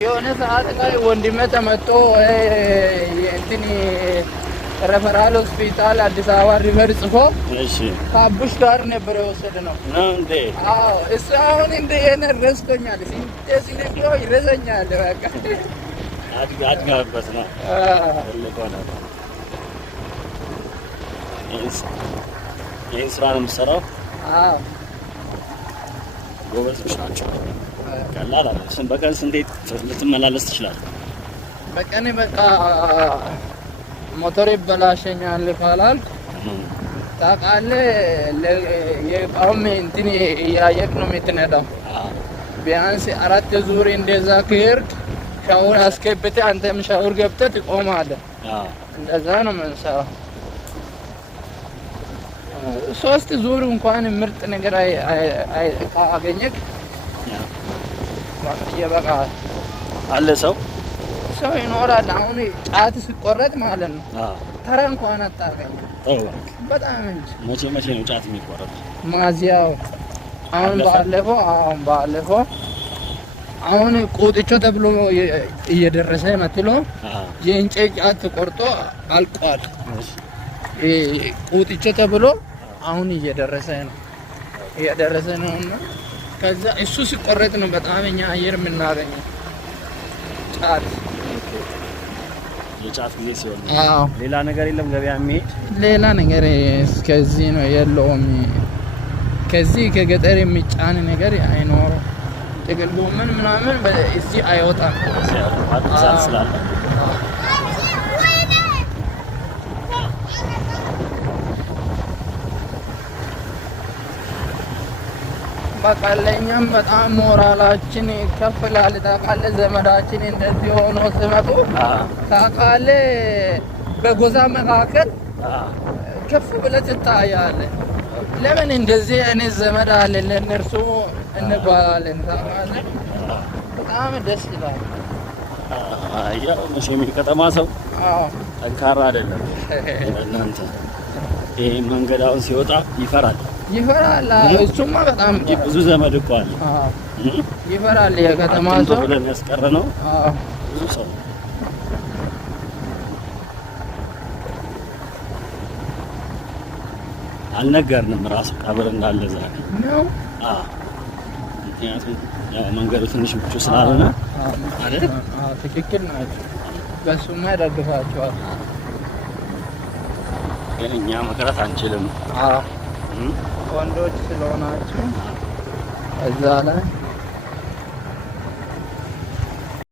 የሆነ ሰዓት ላይ ወንድሜ ተመቶ እንትን ሬፈራል ሆስፒታል አዲስ አበባ ሪፈር ጽፎ ከአቡሽ ጋር ነበር የወሰድነው። እንዴ? አዎ፣ እሱ አሁን እንደ የኔ ረስቶኛል። ሲነግረው ይረሳኛል። በቃ አድጋበት ነው። ይህን ስራ ነው የምትሰራው? አዎ። ጎበዞች ናቸው። ቀላል አይደለም። በቀን ስንቴ ልትመላለስ ትችላለህ? በቀን በቃ ሞተር ይበላሸኛል ካላልኩ ታውቃለህ፣ የቃውም እንትን እያየክ ነው የምትነዳው። ቢያንስ 4 ዙር እንደዛ ከሄድክ ሻወር አስገብተህ አንተም ሻወር ገብተህ ትቆማለህ። እንደዛ ነው የምንሰራው። 3 ዙር እንኳን ምርጥ ነገር አገኘክ ይበቃል። አለ ሰው ይኖራል። አሁን ጫት ሲቆረጥ ማለት ነው ተራ እንኳን አታገኝም። በጣም እንጂ መቼ ነው ጫት የሚቆረጥ? ማዚያው አሁን ባለፈው አሁን ቁጥቾ ተብሎ እየደረሰ መጥሎ የእንጨት ጫት ቆርጦ አልቋል። ቁጥቾ ተብሎ አሁን እየደረሰ ነውና ከዛ እሱ ሲቆረጥ ነው በጣም እኛ አየር የምናገኘው ጫት። የጫት ጊዜ ሲሆን ሌላ ነገር የለም። ገበያ የሚሄድ ሌላ ነገር እስከዚህ ነው የለውም። ከዚህ ከገጠር የሚጫን ነገር አይኖርም። ጥቅል ጎመን ምናምን እዚህ አይወጣም። ስላለ በቃ ለእኛም በጣም ሞራላችን ከፍ ላለ ታውቃለህ። ዘመዳችን እንደዚህ ሆኖ ሲመጡ ታውቃለህ፣ በጎዛ መካከል ከፍ ብለህ ትታያለህ። ለምን እንደዚህ አይነት ዘመድ አለ ለእነርሱ እንባላለን። ታውቃለህ፣ በጣም ደስ ይላል። ያው መቼም የከተማ ሰው ጠንካራ አይደለም። እናንተ ይሄ መንገድ አሁን ሲወጣ ይፈራል። እሱማ በጣም ብዙ ዘመድ እኮ አለ። ይፈራል። የከተማ ሰው ብለን ያስቀረ ነው ብዙ ሰው። አልነገርንም ራሱ ቀብር እንዳለ ዛሬ ነው። ምክንያቱም ያው መንገዱ ትንሽ ምቹ ስላልሆነ አይደል? ትክክል ናቸው። በሱማ ያደግፋቸዋል። ግን እኛ መቅረት አንችልም። ወንዶች ስለሆናችሁ እዛ ላይ